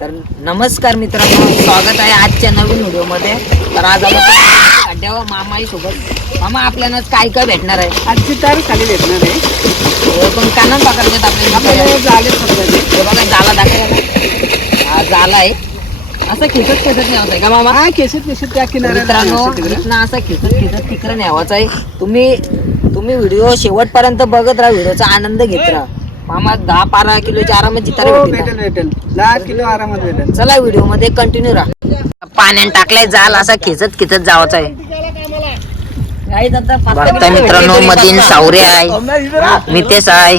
तर नमस्कार मित्रांनो स्वागत आहे आजच्या नवीन व्हिडिओमध्ये. तर आज आलो मामाई सोबत मामा आपल्याला काय काय भेटणार आहे? आजची तारीख खाली भेटणार आहे. पण कानन पकडतात आपल्याला समजा हे बघा जाला दाखवायला हा जाला आहे. असं खेचत खेचत न्यावाचं आहे का मामा? हा केसेत केसेत त्या मित्रांनो. इथनं असं खेचत खेचत तिकडे न्यावाचं आहे. तुम्ही तुम्ही व्हिडिओ शेवटपर्यंत बघत राहा व्हिडिओचा आनंद घेत राहा. मामा दहा बारा किलोचे आरामात जितारे हो भेटेल. भेटेल दहा किलो आरामात भेटेल. चला व्हिडिओमध्ये कंटिन्यू राहा. पाण्यात टाकलाय जाल असा खेचत खेचत जावाचा आहे. बघता मित्रांनो मधीन सावरे आहे मितेश आहे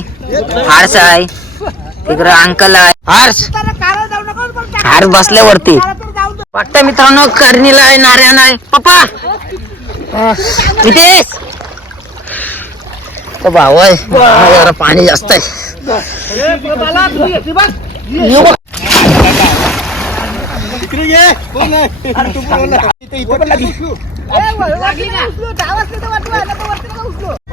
हार्स आहे तिकडं अंकल आहे. हार्स हार्स बसल्यावरती. बघता मित्रांनो कर्णीला आहे नारायण आहे. पप्पा. मितेश. तो भाऊ आहे जरा पाणी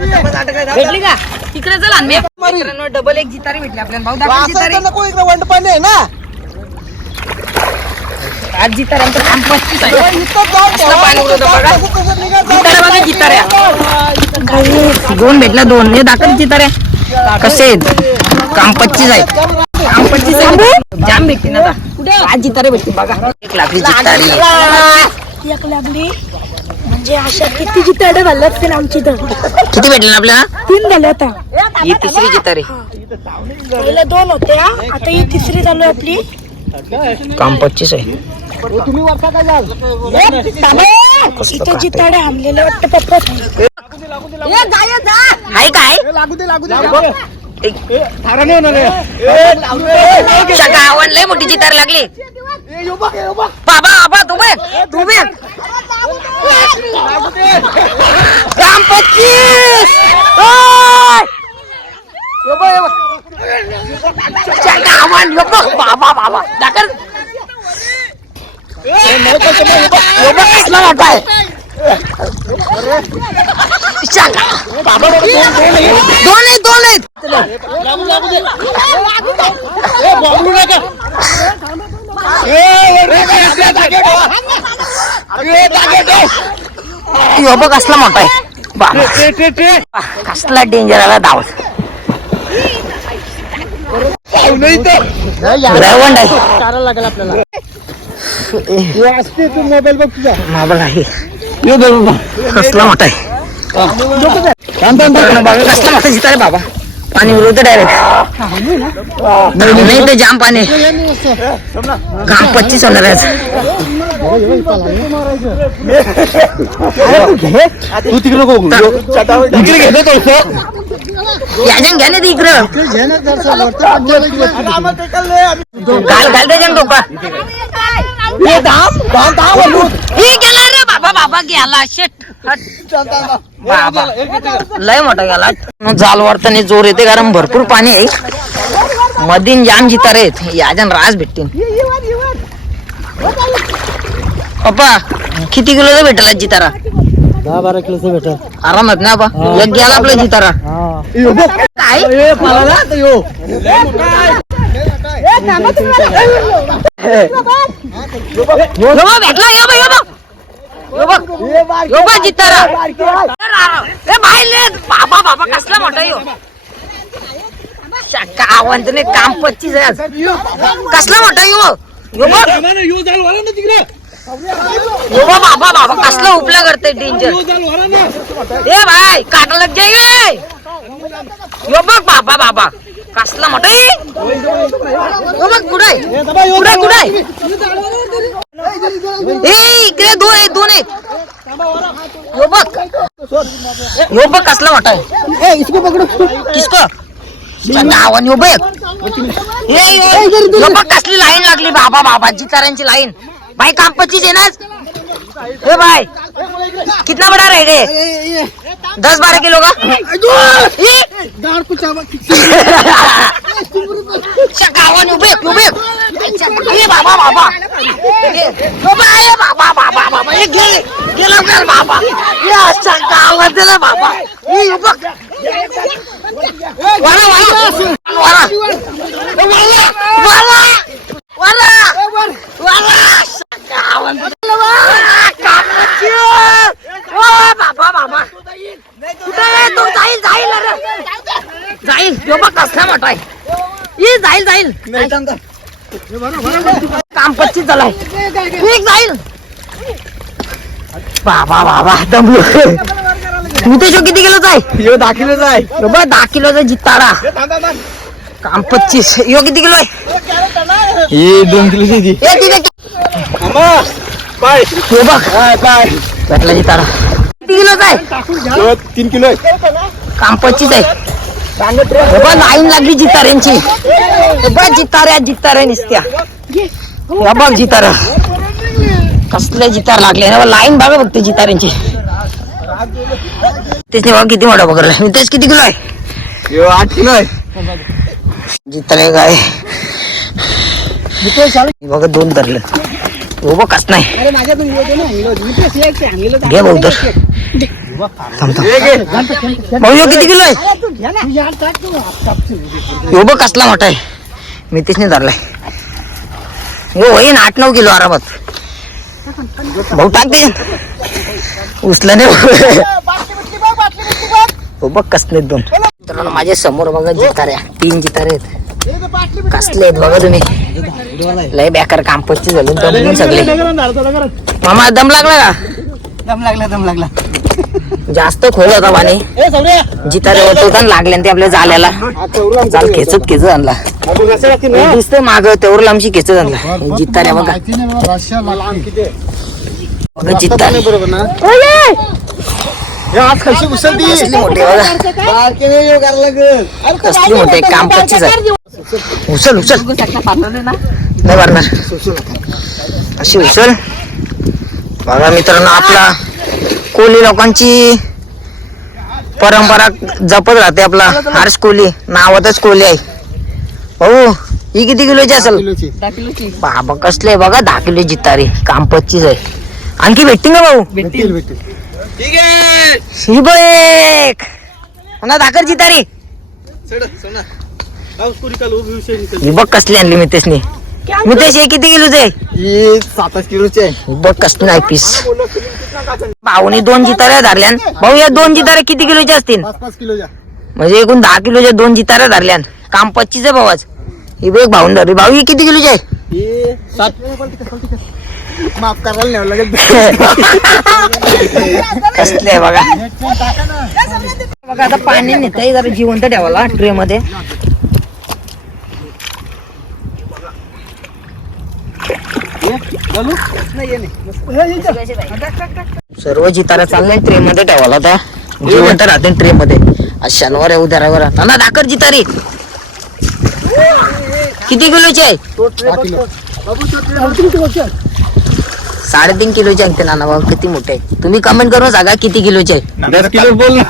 जास्त आहे भेटली का? तिकडे चला मी मित्रांनो डबल एक जितारी भेटली आपल्याला. भाऊ दाखव जितारी. नको इकडे वंडपाणी आहे ना. आज जिताऱ्यांचं काम पस्तीस आहे. इथं जाऊ कसलं पाणी उडवतं बघा. कसं- कसं निघायचं? जिताऱ्या बघा जिताऱ्या. दोन भेटल्या दोन. हे दाखव जिताऱ्या. कसे आहेत? काम पच्चीस आहेत काम पच्चीस आहे जाम भेटते ना आज जितारे भेटते बघा. एक लाखी जितारी. एक लागली. म्हणजे अशा किती जिताडे झाले असतील आमची तर किती भेटले ना आपल्याला? तीन झाले आता. ही तिसरी जितारी. पहिले दोन होत्या. आता ही तिसरी चालू आहे आपली. काम पच्चीस आहे. इथे जिताडे आणलेले वाटतं पप्पा. हाय काय? लागू दे. लागू दे. आवडलंय मोठी जितार लागली ए, यो बघ, यो बघ. बाबा बाबा तू बघ तू बघ काम पच्चीस ओय! यो बघ, यो बघ. शका आवड, यो बघ. बाबा बाबा दाखल यो बघ, कसला शका. दोन आहेत दोन आहेत. यो बघ मोठा आहे. कसला डेंजर आला धावत इथं. ग्रावंड आहे लागेल आपल्याला यो असते तू मोबाईल बघ तुझा माबल आहे. कसला मोठा आहे थांब, बाबा. पाणी उडवतं डायरेक्ट नाही ते जाम पाणी. घाम पच्चीस होणार आहे तू तिकडे नको इकडे घेतो थोडंसं. याजन घ्या ना ते इकडं. घाल घाल त्याच्या डोका. बाबा गेला शेट. बाबा लय मोठा गेला. जाल वारताना जोर येते कारण भरपूर पाणी आहे. मधीन जाम जितार आहेत याजन रास भेटतील. पप्पा किती किलोचा भेटला जितारा? दहा बारा किलोचं भेटल आरामात ना बा एक गेला आपला जितारा. काय भेटला बाबा बाबा कसला मोठा यो. शक्का आवंत नाही काम पच्चीस आहे कसला मोठा यो. यो बा यो जाल वरा ना यो बा बाबा बाबा कसला उपला करते डेंजर ए भाई काटा लग जाईल रे यो बघ बाबा बाबा. कसला मोठा कुठे कुठे कुठे. ए इकडे दोन आहे दोन आहेत यो बघ यो बघ कसला मोठा आहे इसको पकडो. किसको गावान यो बघ ए, ए, यो बघ कसली लाईन लागली बाबा बाबा जिताऱ्यांची लाईन भाई काम पच्चीस आहे ना ए भाई कितना बड़ा राइड है? दस बारह किलो का? गावन उभे उभे। ए बाबा बाबा। बाबा ए बाबा बाबा बाबा। ए गेले गेला गेला बाबा। ए अच्छा गावात दिला बाबा। ए उभा वाला वाला। वाला। वाला। वाला। वाला। वाला गावात बाबा बाबा कुठे आहे? तो? जाईल जाईल अरे. जाईल. तो बघ कसला मोठा आहे. ये जाईल जाईल. काम पच्चीस झालाय एक जाईल. बाबा बाबा दमलो मी ते किती किलोचा आहे? यो दाखिलच आहे. बाबा दहा किलोचा जितारा. काम पच्चीस. यो किती किलो आहे? हे दोन किलोची ती ए तिथे पाय. बघ. काय पाय. भेटला जितारा. किती किलोचा आहे. यो तीन किलो आहे. काम पच्चीस आहे. बघ लाईन लागली जिताऱ्यांची. बघ जिताऱ्या जिताऱ्या निसत्या. हे बघ जितारा. कसले जितार लागले. ना लाईन बघा बघते जिताऱ्यांची. तेच नाही बघा किती मोठा पकडला मी तेच किती किलो आहे? यो आठ किलो आहे. जितारे काय? बघा दोन धरले. हो बघ कस नाही घे भाऊ तर थांब, थांब. भाऊ किती किलो आहे? हो बघ कसला मोठा आहे. मी तेच नाही धरलाय हो होईन आठ नऊ किलो आरामात. भाऊ टाकते उचला नाही. हो बघ कसले आहेत दोन. मित्रांनो माझ्यासमोर बघा जिताऱ्या. तीन जितारे आहेत. कसले आहेत बघा तुम्ही. लय बेकार काम पच्ची झाले दमून सगळे. मामा दम लागला का? दम लागला दम लागला. जास्त खोल होता पाणी. ए सौर्या. जितारे होतो लागले ते आपल्या जाल्याला जाल खेचत खेचत आणला. दिसतंय माग तेवढं लांबशी खेचत आणला. जिताऱ्या बघा. बघा जितारे बरोबर ना? आज कशी उसलती कसली मोठी बघा. कसली मोठी काम आहे उचल उचल. नाही भरणार अशी उचल. बघा मित्रांनो आपला कोली लोकांची परंपरा जपत राहते आपला. हर्ष कोली नावातच कोली आहे. भाऊ ही किती किलोची असेल? बाबा कसले बघा दहा किलो जितारी काम पच्चीस आहे. आणखी भेटतील ना भाऊ? भेटतील. भेटतील ही बघ दाखर जितारी ही बघ कसली आणली मितेशनी मितेश हे किती किलोचे आहे ही किलोची आहे. बघ कसली नाही पीस. भाऊनी दोन जिताऱ्या धरल्यान. भाऊ या दोन जिताऱ्या किती किलोच्या असतील? पाच पाच किलोच्या. म्हणजे एकूण दहा किलोच्या दोन जिताऱ्या धरल्यान. काम पच्चीस आहे भावाच. ही बघ भाऊन धरली. भाऊ ही किती किलोची आहे? ही माफ करायला न्यावं लागेल. कसले बघा. बघा आता पाणी नेतंय जरा जिवंत ठेवायला ट्रे मध्ये सर्व जितारा चाललंय ट्रे मध्ये ठेवायला आता. जिवंत राहते ट्रे मध्ये आज शनिवार आहे उद्या रविवार आता ना दाखर जितारी. किती किलोची आहे? साडेतीन किलोची आहे ते नाना भाऊ किती मोठे आहे तुम्ही कमेंट करून सांगा किती किलोचे आहे दस किलो बोल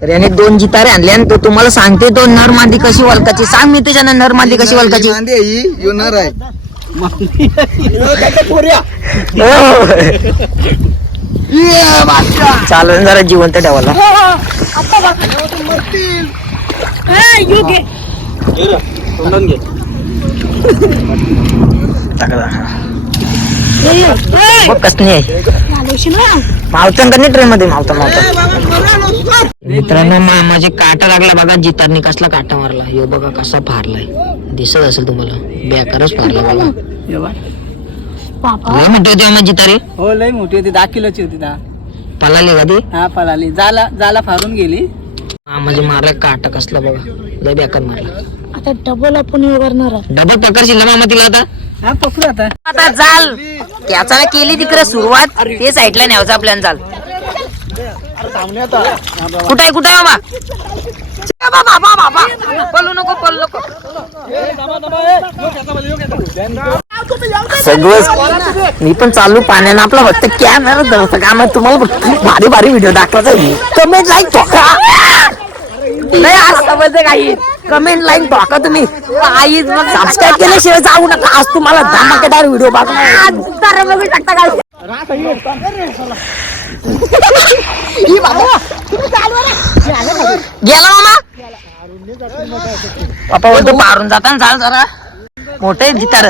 तर याने दोन जितारे आणले आणि तो तुम्हाला सांगते तो नर मादी कशी वलकाची. सांग मी त्याच्या नर मादी कशी वलकाची. ही येणार आहे. चालून जरा जिवंत ठेवायला. हा, यो घे. बघ कसली आहे. घालवशील ना. मावतन का नाही ट्रेन मध्ये मावता मावता मित्रांनो माझे काटा लागला बघा जितारने कसला काटा मारला. यो बघा कसा फारलाय. दिसत असेल तुम्हाला. बेकारच फारला बघा. बाबा लय मोठे होते आम्हा जितारे. हो लय मोठी होती. दहा किलोची होती दहा. पळाले का ते? हा पळाली. जाला जाला फारून गेली. हा म्हणजे मारला काटा कसला बघा. लय बेकार मारला. आता डबल आपण हे करणार. डबल पकडशील ना मामा तिला आता. हा पकडू आता. आता जाल. त्याचा केली तिकडे सुरुवात. ते साईडला न्यायचं आपल्याला जाल. कुठे आहे कुठे आहे बाबा बाबा बाबा बाबा. पळू नको पळू नको. सगळं मी पण चालू पाण्यानं आपला फक्त कॅमेरा धरतं काम आहे. तुम्हाला फक्त भारी भारी व्हिडिओ दाखवायचा कमेंट लाईक ठोका नाही आज समजते काही. कमेंट लाईन टाका तुम्ही. आई सबस्क्राईब केल्याशिवाय जाऊ नका. आज तुम्हाला धमाकेदार व्हिडिओ बघा बघू शकता काय गेला मामा. बापा बोलतो मारून जाता चाल जरा. मोठे जितार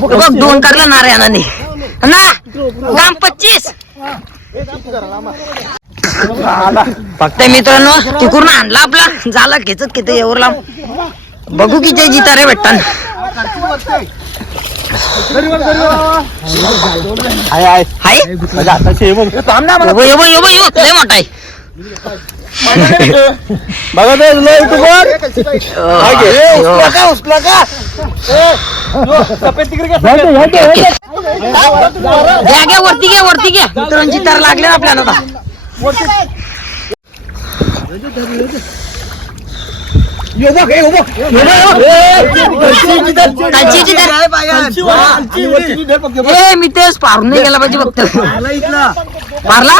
बघ दोन करला नारायणाने. ना काम पच्चीस. फक्त मित्रांनो तिकडून आणला आपला. झाला खेचत किती एवढं लांब. बघू की ते जितारे भेटतात हाय यो बघ, यो बघ, यो बघ, यो. लय मोठा आहे घ्या घ्या वरती घ्या वरती घ्या मित्रांची तर लागले ना आपल्याला आता मी तेच पारून नाही गेला पाहिजे फक्त पारला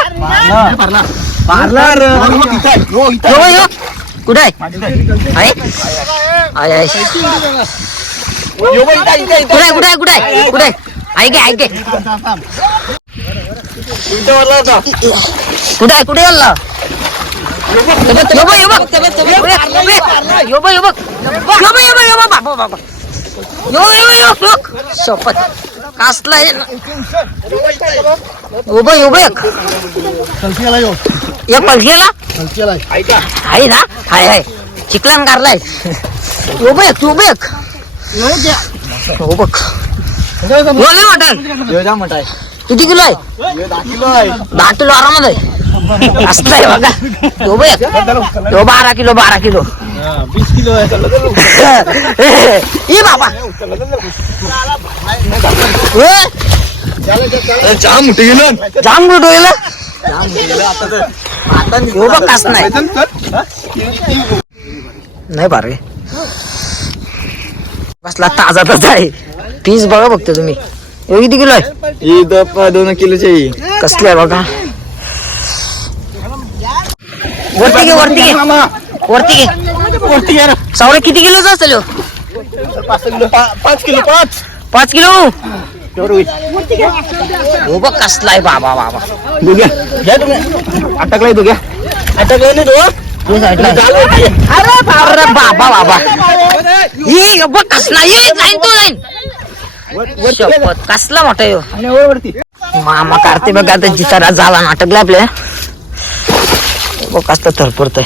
यो यो कुठे आहे आहे? आहे. कुठे आहे कुठे आहे कुठे आहे कुठे आहे ऐके ऐके कुठे कुठे शपथ कासला उभं यो बघ, यो बघ. पलकेला आहे ना हाय हाय चिकलन कारलाय यो बघ तू बघ हो बघ बोले मटन किती किलो आहे दहा किलो आरामात आहे बघा. बघ यो बारा किलो बारा किलो. ए बाबा. ए, जाम कुठं गेलं? बघ कास नाही. नाही बारे कसला ताजा ताजा आहे. पीस बघा बघते तुम्ही. किती किलो आहे? दोन किलोची कसले आहे बघा. वरती घे वरती घे. वरती घे. वरती ना. सावळे किती किलोचा असेल ह्यो? पाच किलो. पाच किलो पाच. पाच किलो? एवढं होईल. हो बघ कसला आहे बाबा बाबा. तू घ्या. घ्या तुम्ही. अटकलाय तू घ्या. अटकलाय नाही तो? हे साईडला आहे. अरे बाबा अरे बाबा बाबा ये बघ कसला ये जाईन तो जाईन शपथ कसला मोठा यो. आणि वरती. मामा करते बघ आता जितारा झाला नाटकला आपल्या. बघ कसला थरपडतोय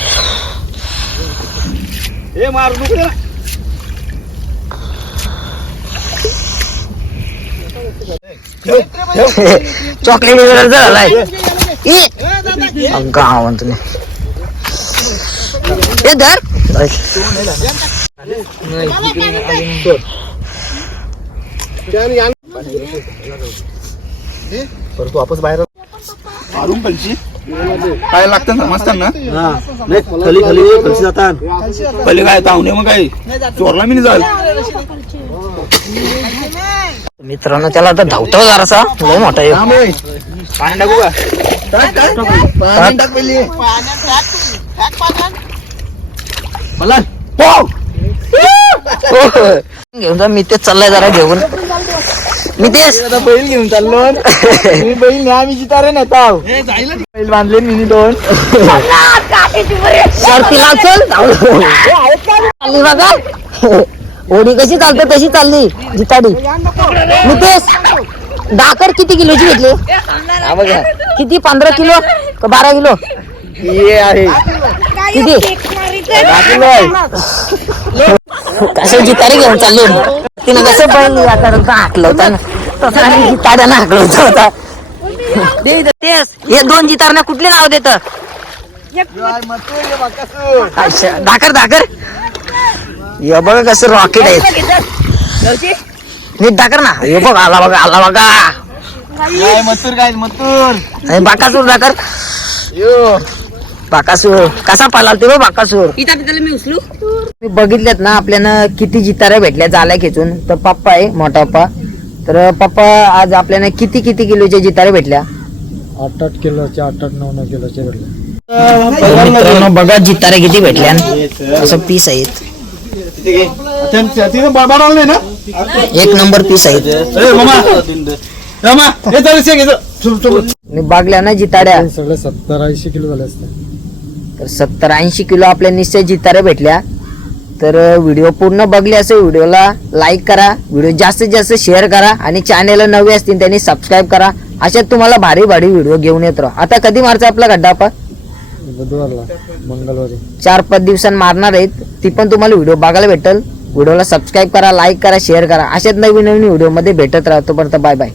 हे मार नको त्याला. चॉकलेट वगैरे झालाय ए गाव म्हणतो हे धर परत वापस बाहेर मारून कलशी? काय लागतं समजतात ना? नाही खाली खाली कलशी जातात पहिले काय तावणे मग काय? चोरला मी नाही जाल मित्रांनो त्याला आता धावतो जरासा. लय मोठा आहे पाणी टाकू का? पाणी टाक पहिली. मला घेऊन जा मी तेच चाललाय जरा घेऊन. आता बैल घेऊन चाललो. मी बैल नाही आम्ही जितारे नेता बैल बांधले मी दोन. शर्तीला चल. चालली बघा ओढी कशी चालते तशी चालली. जिताडी. तेच डाकर किती किलोची घेतली? बघा. किती? पंधरा किलो का बारा किलो? हे आहे. किती? कसं जितारी घेऊन चालली? तिने कसं बैल आता हाकलं होता ना? तसं आम्ही होता हे दोन जितारना कुठले नाव देत? दाकर दाकर हे बघ कसं रॉकेट आहे नीट दाकर ना. हे बघ आला बघा आला बघा. काय बाकासूर दाकर बाकासूर. कसा पाला ते बाकासूर. मी बघितल्यात ना आपल्याला किती जिताऱ्या भेटल्या झाल्या खेचून. तर पप्पा आहे मोठा पप्पा. तर पप्पा आज आपल्याला किती किती किलोच्या जितारे भेटल्या? आठ आठ किलोचे आठ आठ नऊ नऊ किलोचे भेटले. मित्रांनो बघा जितारे किती भेटल्या असं पीस आहेत. तिथं बडबड आलं नाही ना? एक नंबर पीस आहेत. ए, मामा. मामा हे चालेल शेक, चालेल. चुप, चुप. आणि बागल्या ना जिताड्या सगळे सत्तर ऐंशी किलो झाले असते. तर सत्तर ऐंशी किलो आपल्या निश्चय जितारे भेटल्या. तर व्हिडिओ पूर्ण बघले असे व्हिडिओला लाईक करा व्हिडिओ जास्तीत जास्त शेअर करा आणि चॅनेलला नवे असतील त्यांनी सबस्क्राईब करा. अशात तुम्हाला भारी भारी व्हिडिओ घेऊन येत. राहू आता कधी मारचा आपला गड्डा आपण? बुधवारला मंगळवारी. चार पाच दिवसांत मारणार आहेत. ती पण तुम्हाला व्हिडिओ बघायला भेटेल. व्हिडिओला सबस्क्राईब करा लाईक करा शेअर करा. अशाच नवीन नवीन व्हिडिओमध्ये भेटत राहतो. पर्यंत बाय बाय